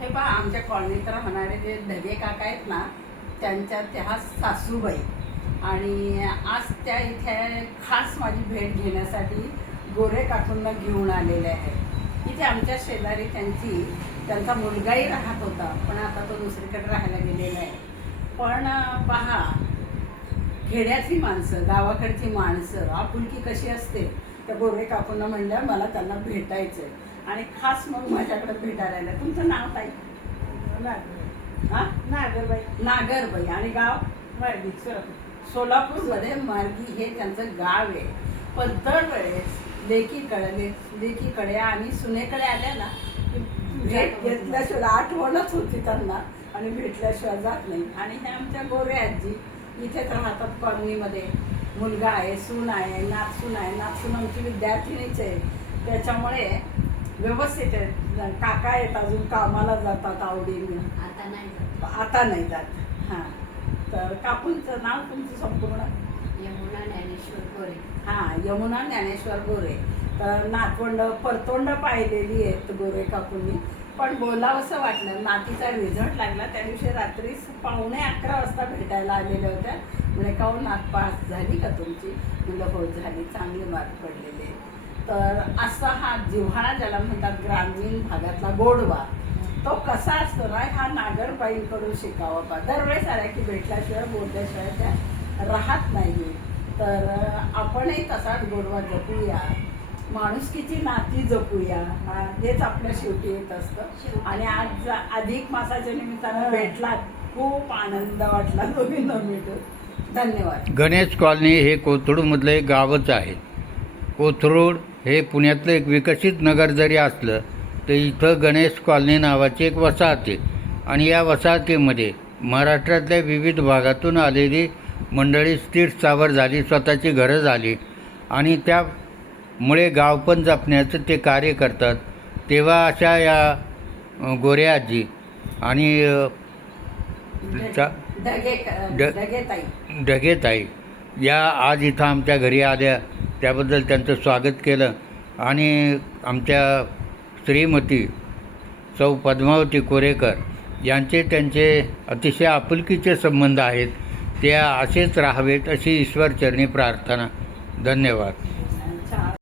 हे पहा, आमच्या कॉलनीत राहणारे जे ढगे काका आहेत ना, त्यांच्या त्या सासूबाई आणि आज त्या इथे खास माझी भेट घेण्यासाठी गोरे काकूंना घेऊन आलेले आहेत. इथे आमच्या शेजारी त्यांचा मुलगाही राहत होता, पण आता तो दुसरीकडे राहायला गेलेला आहे. पण पहा, खेड्यातली माणसं, गावाकडची माणसं आपुलकी कशी असते. त्या गोरे काकूंना म्हणलं मला त्यांना भेटायचंय आणि खास मग माझ्याकडे भेटायला आलं. तुमचं नाव काय? नागरबाई. नागरबाई. आणि गाव? मार्गी. सोलापूरमध्ये मार्गी हे त्यांचं गाव आहे. पण दरवेळेस लेकीकडे आणि सुनेकडे आल्या ना, भेट घेतल्याशिवाय आठवणच होती त्यांना आणि भेटल्याशिवाय जात नाही. आणि हे आमच्या गोरे आजी इथेच राहतात कॉलनीमध्ये. मुलगा आहे, सून आहे, नातसून आहे. नातसून आमची विद्यार्थिनीच आहे, त्याच्यामुळे व्यवस्थित आहे. काका आहेत, अजून कामाला जातात आवडीने. आता नाही जात. हां, तर काकूंचं नाव तुमचं संपूर्ण? यमुना ज्ञानेश्वर गोरे. हां, यमुना ज्ञानेश्वर गोरे. तर नातवंड परतोंड पाहिलेली आहेत गोरे काकूंनी. पण बोलावंसं वाटलं, नातीचा रिझल्ट लागला त्या दिवशी रात्री 11:45 वाजता भेटायला आलेल्या होत्या. म्हणजे का हो, नात पास झाली का तुमची? म्हणलं हो झाली, चांगले मार्क पडलेले. तर असा हा जिव्हाळा ज्याला म्हणतात ग्रामीण भागातला गोडवा, तो कसा असतो ना, हा नागरबाईंकडून शिकावा. पा दरवेळेस आल्या की भेटल्याशिवाय बोलल्याशिवाय त्या राहत नाही. तर आपणही तसाच गोडवा जपूया, माणुसकीची नाती जपूया. हेच आपल्या शेवटी येत असतं. आणि आज अधिक मासाच्या निमित्तानं भेटलात, खूप आनंद वाटला दोघींना भेटून. धन्यवाद. गणेश कॉलनी हे कोथरूडमधलं एक गावच आहे. कोथरूड हे पुण्यातलं एक विकसित नगर जरी असलं तर इथं गणेश कॉलनी नावाची एक वसाहत आहे. आणि या वसाहतीमध्ये महाराष्ट्रातल्या विविध भागातून आलेली मंडळी स्थिर स्थावर झाली, स्वतःची घरं झाली आणि त्यामुळे गाव पण जपण्याचं ते कार्य करतात. तेव्हा अशा या गोऱ्या आजी आणि ढगेताई या आज इथं आमच्या घरी आल्या, त्याबद्दल त्यांचं स्वागत केलं. आणि आमच्या श्रीमती सौ पद्मावती कोरेकर त्यांचे अतिशय आपुलकीचे संबंध आहेत. ते असेच राहावेत अशी ईश्वरचरणी प्रार्थना. धन्यवाद.